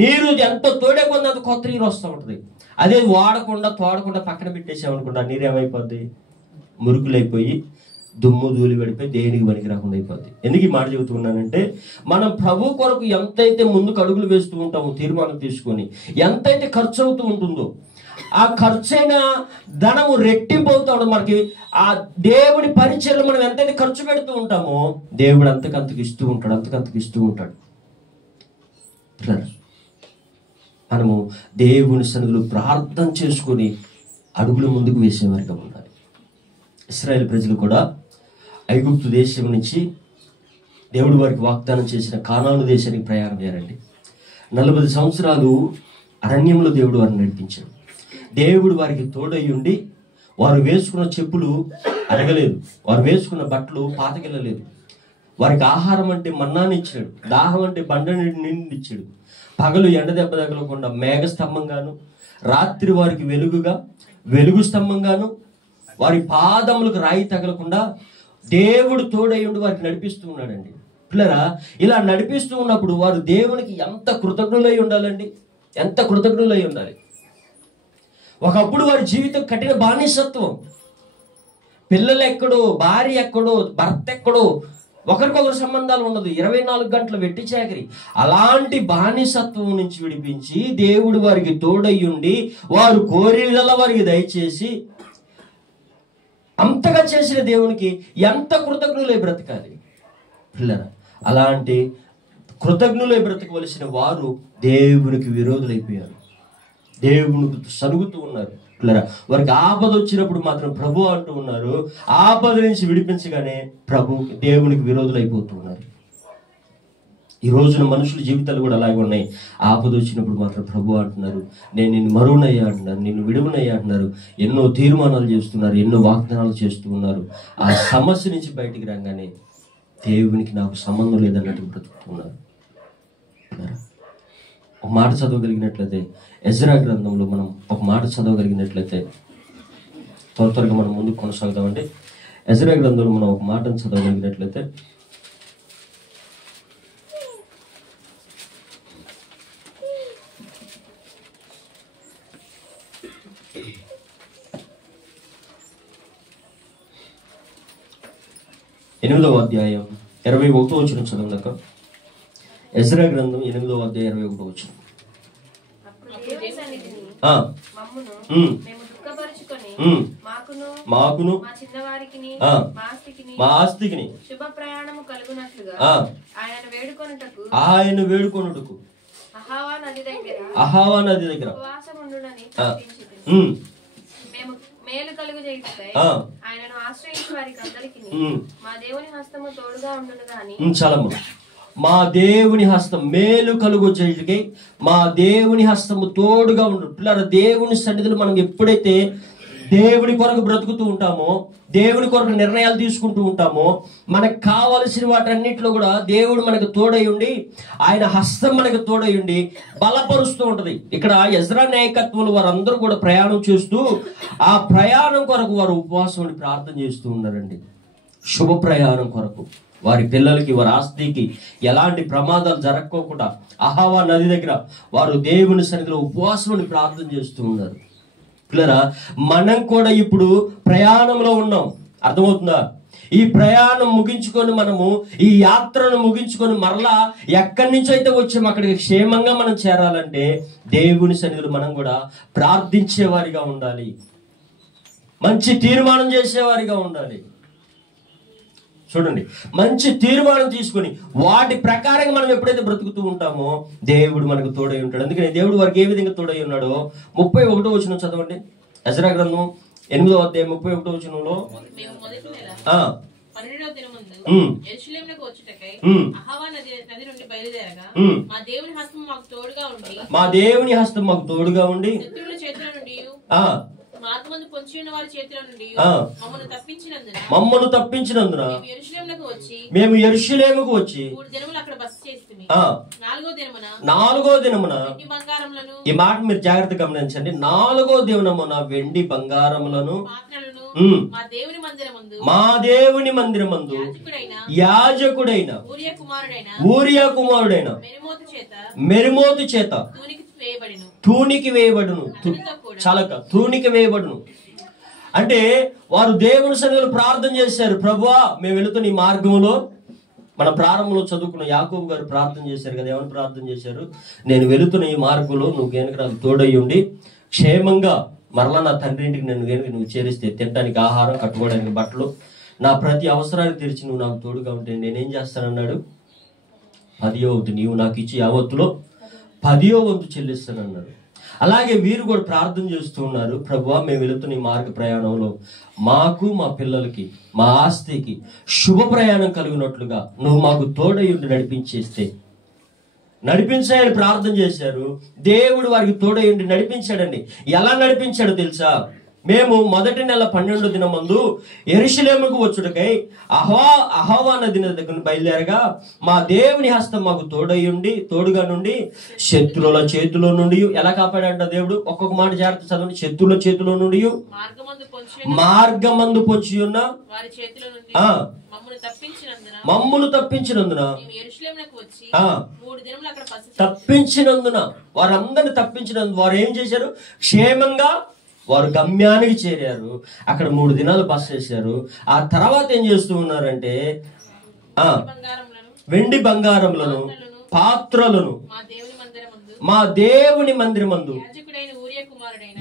నీరు ఎంత తోడే కొంది అంత కొత్త నీరు వస్తూ ఉంటుంది. అదే వాడకుండా తోడకుండా పక్కన పెట్టేసామనుకుంటా, నీరు ఏమైపోద్ది, మురుకులైపోయి దుమ్ము ధూళి పడిపోయి దేనికి పనికి రాకుండా అయిపోద్ది. ఎందుకు ఈ మాట చెబుతున్నానంటే, మనం ప్రభు కొరకు ఎంతైతే ముందుకు అడుగులు వేస్తూ ఉంటామో, తీర్మానం తీసుకొని ఎంతైతే ఖర్చు అవుతూ ఉంటుందో, ఆ ఖర్చైన ధనము రెట్టింపు అవుతా ఉంటుంది మనకి. ఆ దేవుడి పరిచర్యలో మనం ఎంతైతే ఖర్చు పెడుతూ ఉంటామో, దేవుడు అంతకంతకు ఇస్తూ ఉంటాడు, అంతకంతకు ఇస్తూ ఉంటాడు. మనము దేవుని సన్నిధిలో ప్రార్థన చేసుకొని అడుగులు ముందుకు వేసేవారిగా ఉండాలి. ఇశ్రాయేల్ ప్రజలు కూడా ఐగుప్తు దేశం నుంచి దేవుడు వారికి వాగ్దానం చేసిన కానాను దేశానికి ప్రయాణం చేయాలండి. 40 సంవత్సరాలు అరణ్యంలో దేవుడు వారిని నడిపించాడు. దేవుడు వారికి తోడై ఉండి, వారు వేసుకున్న చెప్పులు అరగలేదు, వారు వేసుకున్న బట్టలు పాతకెళ్ళలేదు. వారికి ఆహారం అంటే మన్నాని ఇచ్చాడు, దాహం అంటే బండ నీళ్ళు ఇచ్చాడు. పగలు ఎండ దెబ్బ తగలకుండా మేఘ స్తంభంగాను, రాత్రి వారికి వెలుగు స్తంభంగాను, వారి పాదములకు రాయి తగలకుండా దేవుడు తోడై ఉండి వారికి నడిపిస్తూ ఉన్నాడండి. పిల్లరా, ఇలా నడిపిస్తూ ఉన్నప్పుడు వారు దేవునికి ఎంత కృతజ్ఞులై ఉండాలండి, ఎంత కృతజ్ఞులై ఉండాలి. ఒకప్పుడు వారి జీవితం కఠిన బానిసత్వం, పిల్లలు ఎక్కడో, భార్య ఎక్కడో, భర్త ఎక్కడో, ఒకరికొకరు సంబంధాలు ఉండదు, 24 గంటలు వెట్టి చాకరి. అలాంటి బానిసత్వం నుంచి విడిపించి దేవుడు వారికి తోడై ఉండి వారు కోరినలా వారికి దయచేసి అంతగా చేసిన దేవునికి ఎంత కృతజ్ఞులై బ్రతకాలి పిల్లరా. అలాంటి కృతజ్ఞులై బ్రతకవలసిన వారు దేవునికి విరోధులైపోయారు, దేవునికి సరుగుతూ ఉన్నారు పిల్లరా. వారికి ఆపద వచ్చినప్పుడు మాత్రం ప్రభు అంటూ ఉన్నారు, ఆపద నుంచి విడిపించగానే ప్రభు దేవునికి విరోధులు అయిపోతూ ఉన్నారు. ఈ రోజున మనుషుల జీవితాలు కూడా అలాగే ఉన్నాయి. ఆపద వచ్చినప్పుడు మాత్రం ప్రభు అంటున్నారు, నేను నిన్ను మరువునయ్యా అంటున్నారు, నిన్ను విడువనయ్యా అంటున్నారు. ఎన్నో తీర్మానాలు చేస్తున్నారు, ఎన్నో వాగ్దానాలు చేస్తూ ఉన్నారు. ఆ సమస్య నుంచి బయటికి రాగానే దేవునికి నాకు సంబంధం లేదన్నట్టు బ్రతుకుతున్నారు. ఒక మాట చదవగలిగినట్లయితే ఎజ్రా గ్రంథంలో మనం ఒక మాట చదవగలిగినట్లయితే త్వరగా మనం ముందుకు కొనసాగుతామండి. ఎజ్రా గ్రంథంలో మనం ఒక మాటను చదవగలిగినట్లయితే ఎనిమిదవ అధ్యాయం 21వ వచనం చదవక. ఎజ్రా గ్రంథం 8వ అధ్యాయం 21వ వచనం. మాకును మా ఆస్తికిని ఆయన వేడుకొనుటకు అహావా నది దగ్గర మేలు కలుగు చేయుటకై ఆయనను ఆశ్రయించు వారికి అందరికీ మా దేవుని హస్తము తోడుగా ఉండును గాని. చాలమ్మ. మా దేవుని హస్తం మేలు కలుగు చేయుటకై మా దేవుని హస్తము తోడుగా ఉండు. పిల్లల, దేవుని సన్నిధిలో మనం ఎప్పుడైతే దేవుని కొరకు బ్రతుకుతూ ఉంటామో, దేవుని కొరకు నిర్ణయాలు తీసుకుంటూ ఉంటామో, మనకు కావలసిన వాటన్నిటిలో కూడా దేవుడు మనకు తోడై ఉండి, ఆయన హస్తం మనకు తోడై ఉండి బలపరుస్తూ ఉంటది. ఇక్కడ ఎజ్రా నాయకత్వంలో వారందరూ కూడా ప్రయాణం చేస్తూ, ఆ ప్రయాణం కొరకు వారు ఉపవాసం ఉండి ప్రార్థన చేస్తూ ఉన్నారండి. శుభ ప్రయాణం కొరకు, వారి పిల్లలకి, వారి ఆస్తికి ఎలాంటి ప్రమాదాలు జరగకోకుండా అహావా నది దగ్గర వారు దేవుని సన్నిధిలో ఉపవాసం ఉండి ప్రార్థన చేస్తూ ఉన్నారు. పిల్లరా, మనం కూడా ఇప్పుడు ప్రయాణంలో ఉన్నాం. అర్థమవుతుందా? ఈ ప్రయాణం ముగించుకొని మనము ఈ యాత్రను ముగించుకొని మరలా ఎక్కడి నుంచి అయితే వచ్చాము అక్కడికి క్షేమంగా మనం చేరాలంటే దేవుని సన్నిధిలో మనం కూడా ప్రార్థించేవారిగా ఉండాలి, మంచి తీర్మానం చేసేవారిగా ఉండాలి. చూడండి, మంచి తీర్మానం తీసుకుని వాటి ప్రకారంగా మనం ఎప్పుడైతే బ్రతుకుతూ ఉంటామో దేవుడు మనకు తోడై ఉంటాడు. అందుకని దేవుడు వారికి ఏ విధంగా తోడై ఉన్నాడో 31వ వచనం చదవండి. ఎజ్రా గ్రంథం 8వ అధ్యాయం 31వ వచనంలో మా దేవుని హస్తం మాకు తోడుగా ఉండి మమ్మను తప్పించినందున మేము యెరూషలేముకు వచ్చి 4వ దినమున ఈ మాట మీరు జాగ్రత్తగా గమనించండి. 4వ దినమున వెండి బంగారములను మా దేవుని మందిరమందు యాజకుడైన ఊరియా కుమారుడైన మెరిమోతు చేత తూనికి వేయబడును. తూనికి వేయబడును అంటే వారు దేవుని సన్నిధిలో ప్రార్థన చేశారు. ప్రభువా, మేము వెళుతున్న ఈ మార్గంలో, మన ప్రారంభంలో చదువుకున్న యాకోబు గారు ప్రార్థన చేశారు కదా. ఏమని ప్రార్థన చేశారు? నేను వెళుతున్న ఈ మార్గంలో నువ్వు గనుక నాకు తోడై ఉండి క్షేమంగా మరలా నా తండ్రి ఇంటికి నన్ను గనుక నువ్వు చేరిస్తే, తినడానికి ఆహారం, కట్టుకోవడానికి బట్టలు, నా ప్రతి అవసరాన్ని తీర్చి నువ్వు నాకు తోడుగా ఉంటే నేనేం చేస్తానన్నాడు? 10వ వంతు నీవు నాకు ఇచ్చి యావత్తులో 10వ వంతు చెల్లిస్తానన్నాడు. అలాగే వీరు కూడా ప్రార్థన చేస్తూ ఉన్నారు. ప్రభువా, మేము వెళుతున్న ఈ మార్గ ప్రయాణంలో మాకు, మా పిల్లలకి, మా ఆస్తికి శుభ ప్రయాణం కలిగినట్లుగా నువ్వు మాకు తోడై ఉండి నడిపించాయని ప్రార్థన చేశారు. దేవుడు వారికి తోడై ఉండి నడిపించాడండి. ఎలా నడిపించాడు తెలుసా? మేము మొదటి నెల 12వ దినం ముందు యెరూషలేముకు వచ్చుటకై అహవా నది దగ్గర బయలుదేరగా మా దేవుని హస్తం మాకు తోడుగా నుండి శత్రువుల చేతిలో నుండి ఎలా కాపాడంట దేవుడు? ఒక్కొక్క మాట జాగ్రత్త చదవండి. శత్రువుల చేతిలో నుండి, మార్గమందు పొంచి ఉన్న మమ్మును తప్పించినందున వారందరిని తప్పించినందున వారు ఏం చేశారు? క్షేమంగా వారు గమ్యానికి చేరారు. అక్కడ 3 దినాలు బస చేశారు. ఆ తర్వాత ఏం చేస్తూ ఉన్నారంటే వెండి బంగారములను, పాత్రలను మా దేవుని మందిరమందు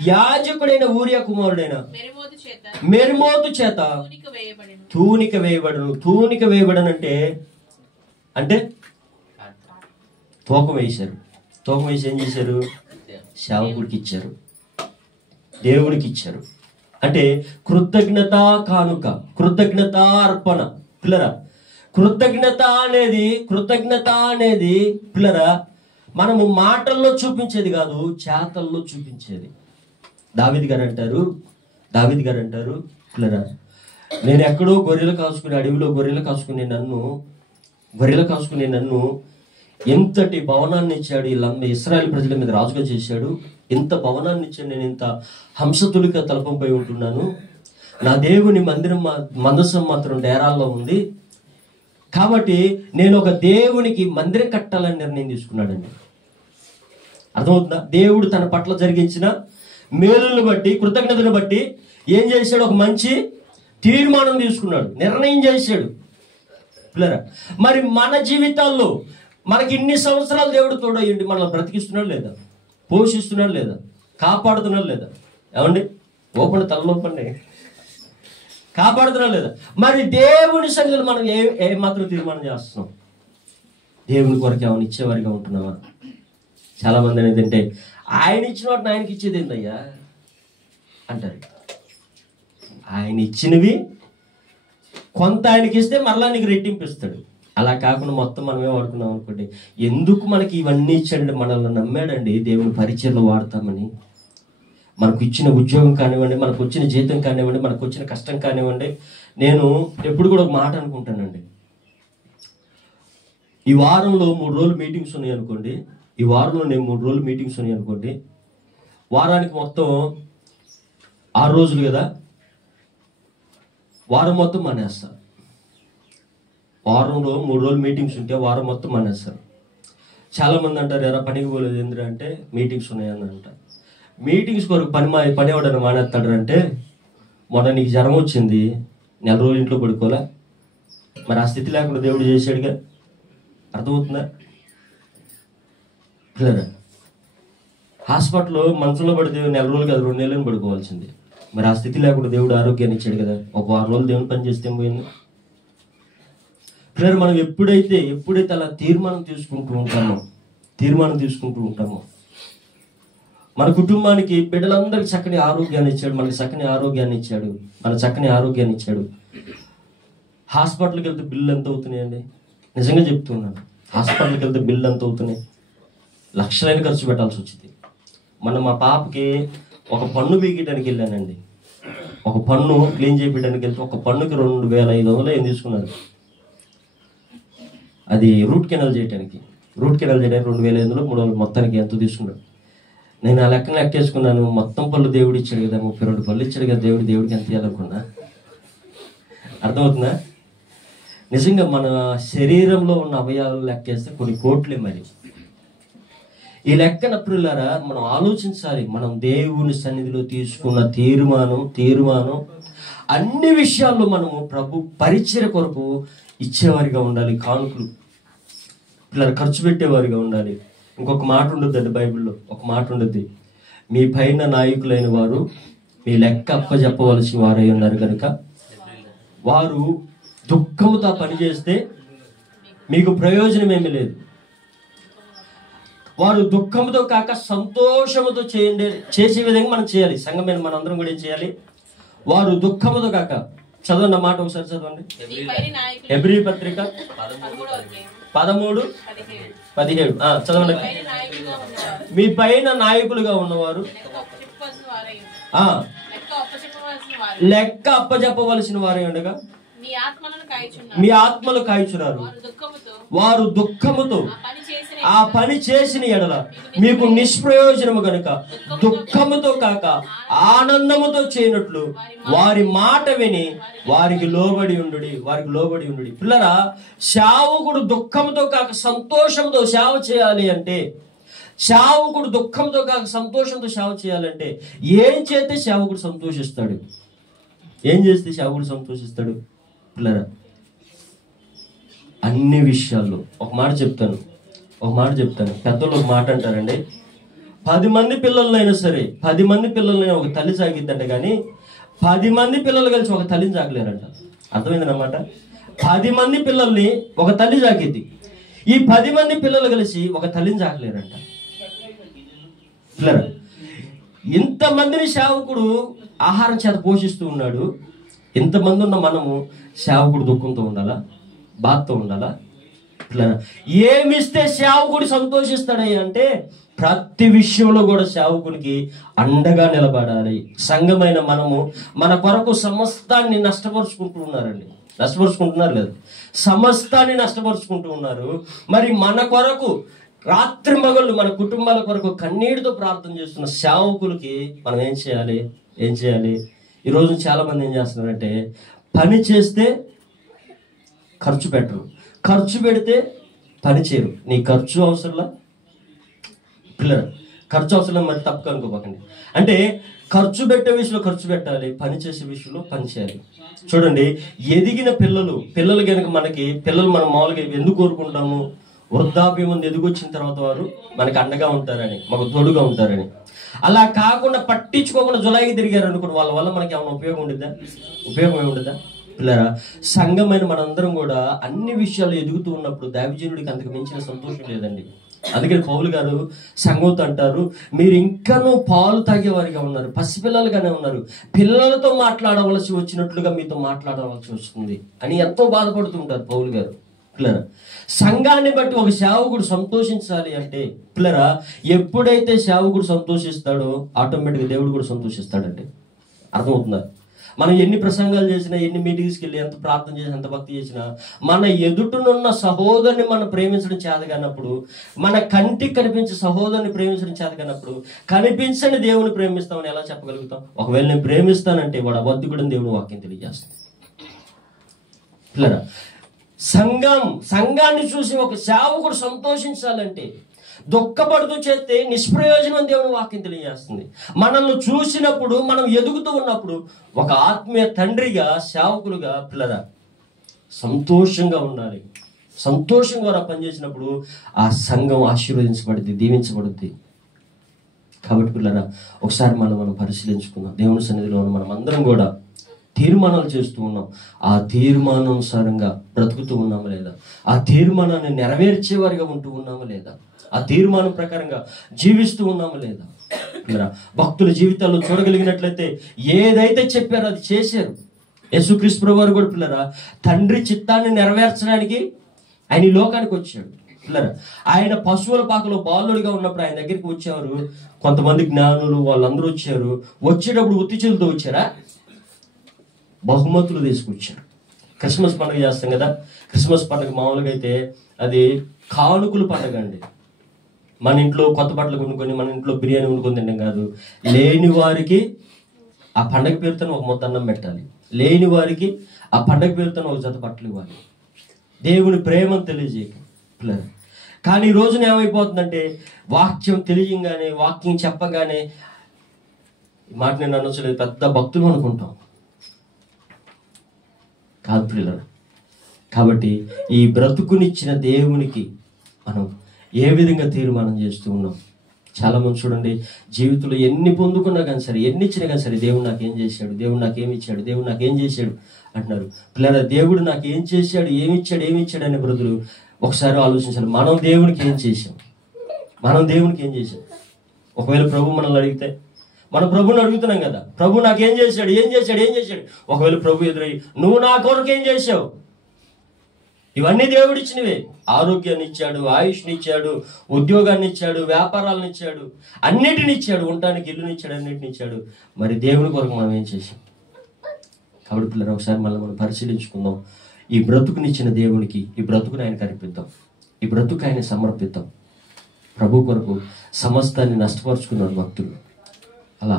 యాజకుడైన ఊరియా కుమారుడైన మెరిమోతు చేత తూనిక వేయబడును. తూనిక వేయబడను అంటే తూకం వేశారు. తూకం వేసి ఏం చేశారు? సేవకుడికి ఇచ్చారు, దేవుడికి ఇచ్చారు. అంటే కృతజ్ఞతా కానుక, కృతజ్ఞతా అర్పణ. పిల్లరా, కృతజ్ఞత అనేది పిల్లరా మనము మాటల్లో చూపించేది కాదు, చేతల్లో చూపించేది. దావీదు గారు అంటారు పిల్లరా, నేను ఎక్కడో అడవిలో గొర్రెలు కాసుకునే నన్ను ఎంతటి భవనాన్ని ఇచ్చాడు, ఇశ్రాయేలు ప్రజల మీద రాజుగా చేశాడు. ఎంత భవనాన్ని ఇచ్చాడు, నేను ఇంత హంసతులిక తలపంపై ఉంటున్నాను. నా దేవుని మందసం మాత్రం డేరాల్లో ఉంది. కాబట్టి నేను ఒక దేవునికి మందిరం కట్టాలని నిర్ణయం తీసుకున్నాడండి. అర్థమవుతుందా? దేవుడు తన పట్ల జరిగించిన మేలులను బట్టి, కృతజ్ఞతను బట్టి ఏం చేశాడు? ఒక మంచి తీర్మానం తీసుకున్నాడు, నిర్ణయం చేశాడు. పిల్లరా, మరి మన జీవితాల్లో మనకి ఇన్ని సంవత్సరాలు దేవుడు తోడయ్యండి మనల్ని బ్రతికిస్తున్నాడు లేదా? పోషిస్తున్నాడు లేదా? కాపాడుతున్నాడు లేదా? ఏమండి? తలలోపండి కాపాడుతున్నాడు లేదా? మరి దేవుని సన్నిధిలో మనం ఏ మాత్రం తీర్మానం చేస్తున్నాం? దేవుని కొరకు ఏమైనా ఇచ్చేవారిగా ఉంటున్నావా? చాలా మంది అనేది అంటే ఆయన ఇచ్చిన వాటిని ఆయనకి ఇచ్చేది ఏందయ్యా అంటారు. ఆయన ఇచ్చినవి కొంత ఆయనకి ఇస్తే మరలా నీకు రెట్టింపిస్తాడు. అలా కాకుండా మొత్తం మనమే వాడుకున్నాం అనుకోండి. ఎందుకు మనకి ఇవన్నీ ఇచ్చాడండి? మనల్ని నమ్మాడండి దేవుని పరిచయలో వాడతామని. మనకు ఇచ్చిన ఉద్యోగం కానివ్వండి, మనకు వచ్చిన జీతం కానివ్వండి, మనకు వచ్చిన కష్టం కానివ్వండి. నేను ఎప్పుడు కూడా ఒక మాట అనుకుంటానండి, ఈ వారంలో 3 రోజులు మీటింగ్స్ ఉన్నాయి అనుకోండి. ఈ వారంలో నేను 3 రోజులు మీటింగ్స్ ఉన్నాయి అనుకోండి. వారానికి మొత్తం 6 రోజులు కదా, వారం మొత్తం మానేస్తారు. వారంలో 3 రోజులు మీటింగ్స్ ఉంటే వారం మొత్తం మానేస్తారు. చాలా మంది అంటారు, ఎరా పనికి పోలేదు ఎందుకంటే మీటింగ్స్ ఉన్నాయని అంటారు. మీటింగ్స్ కొరకు పనివాడని మానేస్తాడు అంటే, మొన్న నీకు జ్వరం వచ్చింది, నెల రోజులు ఇంట్లో పడుకోవాలా? మరి ఆ స్థితి లేకుండా దేవుడు చేశాడుగా. అర్థమవుతుందా? పిల్లరా, హాస్పిటల్లో మంచంలో పడితే నెల రోజులు కాదు 2 నెలలను పడుకోవాల్సింది. మరి ఆ స్థితి లేకుండా దేవుడు ఆరోగ్యాన్ని ఇచ్చాడు కదా. ఒక 6 రోజులు దేవుని పని చేస్తే ఏం పోయింది? పిల్లలు, మనం ఎప్పుడైతే అలా తీర్మానం తీసుకుంటూ ఉంటామో మన కుటుంబానికి, బిడ్డలందరికీ చక్కని ఆరోగ్యాన్ని ఇచ్చాడు, మనకి చక్కని ఆరోగ్యాన్ని ఇచ్చాడు, హాస్పిటల్కి వెళ్తే బిల్లు ఎంత అవుతున్నాయండి? నిజంగా చెప్తున్నాను, హాస్పిటల్కి వెళ్తే బిల్లు ఎంత అవుతున్నాయి? లక్షలైన ఖర్చు పెట్టాల్సి వచ్చింది. మా పాపకి ఒక పన్ను బీగడానికి వెళ్ళానండి. ఒక పన్ను క్లీన్ చేయించడానికి వెళ్తే ఒక పన్నుకి 2500 ఏం తీసుకున్నారు. అది రూట్ కెనాల్ చేయడానికి 2500 300 మొత్తానికి ఎంత తీసుకున్నాడు. నేను ఆ లెక్కన లెక్కేసుకున్నాను. మొత్తం పళ్ళు దేవుడు ఇచ్చాడు కదా, 32 పళ్ళు ఇచ్చాడు కదా దేవుడికి ఎంత ఇవ్వాలనుకున్నా. అర్థమవుతుందా? నిజంగా మన శరీరంలో ఉన్న అవయవాలు లెక్కేస్తే కొన్ని కోట్లే. మరి ఈ లెక్కన ప్రియులారా మనం ఆలోచించాలి. మనం దేవుని సన్నిధిలో తీసుకున్న తీర్మానం అన్ని విషయాల్లో మనము ప్రభు పరిచర్య కొరకు ఇచ్చేవారిగా ఉండాలి. కానుకలు పిల్లలు ఖర్చు పెట్టేవారిగా ఉండాలి. ఇంకొక మాట ఉండొద్దండి, బైబిల్లో ఒక మాట ఉండద్ది, మీ పైన నాయకులైన వారు మీ లెక్క అప్పచెప్పవలసిన వారై ఉన్నారు కనుక వారు దుఃఖముతో పనిచేస్తే మీకు ప్రయోజనం ఏమీ లేదు. వారు దుఃఖముతో కాక సంతోషముతో చేసే విధంగా మనం చేయాలి. సంఘమైన మనందరం కూడా ఏం చేయాలి? వారు దుఃఖముతో కాక, చదవండి మాట ఒకసారి చదవండి. హెబ్రీ పత్రిక 13:17 చదవండి. మీ పైన నాయకులుగా ఉన్నవారు లెక్క అప్పచెప్పవలసిన వారే ఉండగా మీ ఆత్మలు కాయుచున్నారు. వారు దుఃఖముతో ఆ పని చేసిన ఎడల మీకు నిష్ప్రయోజనము గనుక దుఃఖముతో కాక ఆనందముతో చేయనట్లు వారి మాట విని వారికి లోబడి ఉండు. పిల్లరా, సేవకుడు దుఃఖంతో కాక సంతోషంతో సేవ చేయాలి అంటే, సేవకుడు దుఃఖంతో కాక సంతోషంతో సేవ చేయాలంటే ఏం చేస్తే సేవకుడు సంతోషిస్తాడు? పిల్లరా, అన్ని విషయాల్లో ఒక మాట చెప్తాను. పెద్దలు ఒక మాట అంటారండి, 10 మంది పిల్లలైనా సరే, 10 మంది పిల్లలైనా ఒక తల్లి సాగిద్దంట, కానీ 10 మంది పిల్లలు కలిసి ఒక తల్లిని సాగలేరంట. అర్థమైందన్నమాట. 10 మంది పిల్లల్ని ఒక తల్లి సాగిద్ది, ఈ 10 మంది పిల్లలు కలిసి ఒక తల్లిని సాగలేరంట. పిల్లరా, ఇంతమందిని సేవకుడు ఆహారం చేత పోషిస్తూ ఉన్నాడు. ఇంతమంది ఉన్న మనము సేవకుడు దుఃఖంతో ఉండాలా? బాధతో ఉండాలా? ఏమిస్తే సేవకుడు సంతోషిస్తాడయ్యా అంటే ప్రతి విషయంలో కూడా సేవకునికి అండగా నిలబడాలి. సంఘమైన మనము మన కొరకు సమస్తాన్ని నష్టపరుచుకుంటున్నారు లేదు, సమస్తాన్ని నష్టపరుచుకుంటూ ఉన్నారు. మరి మన కొరకు రాత్రి మగళ్ళు మన కుటుంబాల కొరకు కన్నీటితో ప్రార్థన చేస్తున్న సేవకులకి మనం ఏం చేయాలి? ఈరోజు చాలా మంది ఏం చేస్తున్నారంటే, పని చేస్తే ఖర్చు పెట్టరు, ఖర్చు పెడితే పని చేయరు. నీ ఖర్చు అవసరంలా? పిల్లలు, ఖర్చు అవసరం మరి తప్పు కనుకోకండి. అంటే ఖర్చు పెట్టే విషయంలో ఖర్చు పెట్టాలి, పని చేసే విషయంలో పని చేయాలి. చూడండి, ఎదిగిన పిల్లలు కనుక పిల్లలు మనం మామూలుగా ఎందుకు కోరుకుంటాము? వృద్ధాప్యం ముందు ఎదిగొచ్చిన తర్వాత వారు మనకి అండగా ఉంటారని, మాకు తోడుగా ఉంటారని. అలా కాకుండా పట్టించుకోకుండా జులాయికి తిరిగారు అనుకోండి, వాళ్ళ వల్ల మనకి ఏమైనా ఉపయోగం ఉండదా? పిల్లరా, సంఘమైన మనందరం కూడా అన్ని విషయాలు ఎదుగుతూ ఉన్నప్పుడు దైవజనుడికి అంతకు మించిన సంతోషం లేదండి. అందుకని పౌలు గారు సంఘంతో అంటారు, మీరు ఇంకానూ పాలు తాగేవారిగా ఉన్నారు, పసిపిల్లలుగానే ఉన్నారు, పిల్లలతో మాట్లాడవలసి వచ్చినట్లుగా మీతో మాట్లాడవలసి వస్తుంది అని ఎంతో బాధపడుతుంటారు పౌలు గారు. పిల్లరా, సంఘాన్ని బట్టి ఒక సేవకుడు సంతోషించాలి అంటే, పిల్లరా, ఎప్పుడైతే సేవకుడు సంతోషిస్తాడో ఆటోమేటిక్గా దేవుడు కూడా సంతోషిస్తాడండి. అర్థమవుతుందా? మనం ఎన్ని ప్రసంగాలు చేసినా, ఎన్ని మీటింగ్స్కి వెళ్ళి ఎంత ప్రార్థన చేసినా, ఎంత భక్తి చేసినా, మన ఎదుటనున్న సహోదరుని మనం ప్రేమించడం చేతగానప్పుడు, మన కంటికి కనిపించే సహోదరుని ప్రేమించడం చేతగానప్పుడు కనిపించని దేవుని ప్రేమిస్తామని ఎలా చెప్పగలుగుతాం? ఒకవేళ నేను ప్రేమిస్తానంటే వాడు అబద్ధికుడని దేవుని వాక్యం తెలియజేస్తాం. పిల్లరా, సంఘాన్ని చూసి ఒక సేవకుడు సంతోషించాలంటే, దుఃఖపడుతూ చేస్తే నిష్ప్రయోజనం దేవుని వాక్యం తెలియజేస్తుంది. మనల్ని చూసినప్పుడు, మనం ఎదుగుతూ ఉన్నప్పుడు ఒక ఆత్మీయ తండ్రిగా, సేవకులుగా పిల్లరా సంతోషంగా ఉండాలి. సంతోషంగా వారు పనిచేసినప్పుడు ఆ సంఘం ఆశీర్వదించబడుద్ది, దీవించబడుద్ది. కాబట్టి పిల్లరా ఒకసారి మనం పరిశీలించుకుందాం. దేవుని సన్నిధిలో మనం అందరం కూడా తీర్మానాలు చేస్తూ ఉన్నాం. ఆ తీర్మానానుసారంగా బ్రతుకుతూ ఉన్నామా లేదా? ఆ తీర్మానాన్ని నెరవేర్చేవారిగా ఉంటూ ఉన్నామా లేదా? ఆ తీర్మానం ప్రకారంగా జీవిస్తూ ఉన్నామా లేదా? పిల్లరా భక్తుల జీవితాల్లో చూడగలిగినట్లయితే ఏదైతే చెప్పారో అది చేశారు. యేసుక్రీస్తు ప్రభువు వారు కూడా పిల్లరా తండ్రి చిత్తాన్ని నెరవేర్చడానికి ఆయన ఈ లోకానికి వచ్చాడు. పిల్లరా ఆయన పశువుల పాకలో బాలుడిగా ఉన్నప్పుడు ఆయన దగ్గరికి వచ్చేవారు కొంతమంది జ్ఞానులు, వాళ్ళందరూ వచ్చారు. వచ్చేటప్పుడు ఉత్తి చేతులతో వచ్చారా? బహుమతులు తీసుకొచ్చారు. క్రిస్మస్ పండుగ చేస్తాం కదా. క్రిస్మస్ పండుగ మామూలుగా అయితే అది కానుకలు పండుగ అండి. మన ఇంట్లో కొత్త బట్టలు కొనుక్కొని మన ఇంట్లో బిర్యానీ వండుకొని తినడం కాదు. లేని వారికి ఆ పండగ పేరుతో ఒక ముద్ద అన్నం పెట్టాలి. లేని వారికి ఆ పండగ పేరుతో ఒక జత బట్టలు ఇవ్వాలి. దేవుని ప్రేమను తెలియజేయక. కానీ ఈ రోజున ఏమైపోతుందంటే వాక్యం తెలియగానే, వాక్యం చెప్పగానే, ఈ మాట నేను అనొచ్చలేదు, పెద్ద భక్తులు అనుకుంటాం కాదు పిల్లలు. కాబట్టి ఈ బ్రతుకునిచ్చిన దేవునికి మనం ఏ విధంగా తీర్మానం చేస్తూ ఉన్నాం? చాలా మంది చూడండి జీవితంలో ఎన్ని పొందుకున్నా కానీ సరే, ఎన్ని ఇచ్చినా కానీ సరే, దేవుడు నాకేం చేశాడు, దేవుడు నాకేమి ఇచ్చాడు, దేవుడు నాకేం చేశాడు అంటున్నారు. పిల్లల దేవుడు నాకు ఏం చేశాడు, ఏమిచ్చాడు అనే బ్రతులు ఒకసారి ఆలోచించాలి. మనం దేవునికి ఏం చేశాం? మనం దేవునికి ఏం చేశాం? ఒకవేళ ప్రభు మనల్ని అడిగితే, మనం ప్రభుని అడుగుతున్నాం కదా, ప్రభు నాకేం చేశాడు, ఏం చేశాడు. ఒకవేళ ప్రభు ఎదురై నువ్వు నా కొరకు ఏం చేశావు? ఇవన్నీ దేవుడు ఇచ్చినవే. ఆరోగ్యాన్ని ఇచ్చాడు, ఆయుష్ని ఇచ్చాడు, ఉద్యోగాన్ని ఇచ్చాడు, వ్యాపారాలను ఇచ్చాడు, అన్నిటిని ఇచ్చాడు, ఉండటానికి ఇల్లుని ఇచ్చాడు, అన్నిటిని ఇచ్చాడు. మరి దేవుని కొరకు మనం ఏం చేశాం? కాబట్టి పిల్లలు ఒకసారి మనం పరిశీలించుకుందాం. ఈ బ్రతుకునిచ్చిన దేవునికి ఈ బ్రతుకుని ఆయనకు అర్పిద్దాం. ఈ బ్రతుకు ఆయన సమర్పిద్దాం. ప్రభు కొరకు సమస్తాన్ని నష్టపరుచుకున్నారు భక్తులు. అలా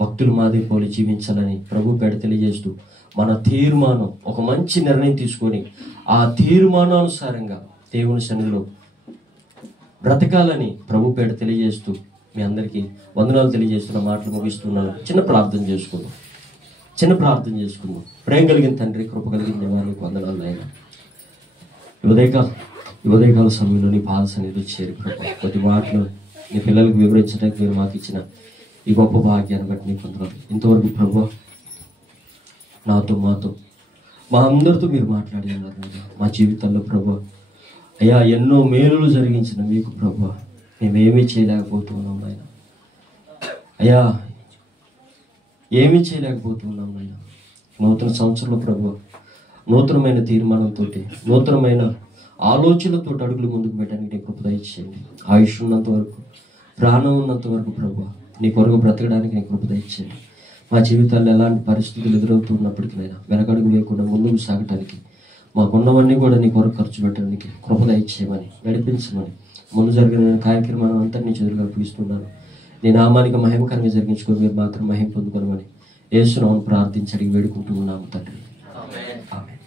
భక్తులు మాదిరి పోలి జీవించాలని ప్రభు పేడ తెలియజేస్తూ మన తీర్మానం, ఒక మంచి నిర్ణయం తీసుకొని ఆ తీర్మానానుసారంగా దేవుని సన్నిధిలో బ్రతకాలని ప్రభు పేడ తెలియజేస్తూ మీ అందరికీ వందనాలు తెలియజేస్తున్న మాటలు ముగిస్తున్నాను. చిన్న ప్రార్థన చేసుకుందాం. ప్రేమ కలిగిన తండ్రి, కృప కలిగిన దేవానికి వందనాలు ఆయన. ఉదయకాల సమయంలో నీ పాద సన్నిధిలో చేరి కొద్ది మాటలు నీ పిల్లలకు వివరించడానికి మీరు మాకు ఇచ్చిన ఈ గొప్ప భాగ్యాన్ని బట్టి నీకు వందనాలు. ఇంతవరకు ప్రభు నాతో, మాతో, మా అందరితో మీరు మాట్లాడి ఉన్నారు. మా జీవితాల్లో ప్రభు అయ్యా ఎన్నో మేలులు జరిగించిన మీకు ప్రభు మేమేమీ చేయలేకపోతున్నాం ఆయన. అయ్యా ఏమీ చేయలేకపోతున్నాం ఆయన. నూతన సంవత్సరంలో ప్రభు నూతనమైన తీర్మానంతో, నూతనమైన ఆలోచనలతో అడుగులు ముందుకు పెట్టడానికి నీ కృప దయచేయండి. ఆయుష్ ఉన్నంత వరకు, ప్రాణం ఉన్నంత వరకు ప్రభు నీ కొరకు బ్రతకడానికి నీ కృప దయచేయండి. మా జీవితాల్లో ఎలాంటి పరిస్థితులు ఎదురవుతున్నప్పటికైనా వెనకడుగు వేయకుండా ముందుకు సాగటానికి, మాకున్నవన్నీ కూడా నీ కొరకు ఖర్చు పెట్టడానికి కృప దయచేయమని, నడిపించమని, ముందు జరిగిన కార్యక్రమాన్ని అంతా నీ చేతులుగా అప్పగిస్తున్నాను. నీ నామానికి మహిమకరంగా జరిగించుకొని మీరు మాత్రం మహిమ పొందుకోనమని యేసు నామమున ప్రార్థించి అడిగి వేడుకుంటూ ఉన్నాము తండ్రి. ఆమేన్.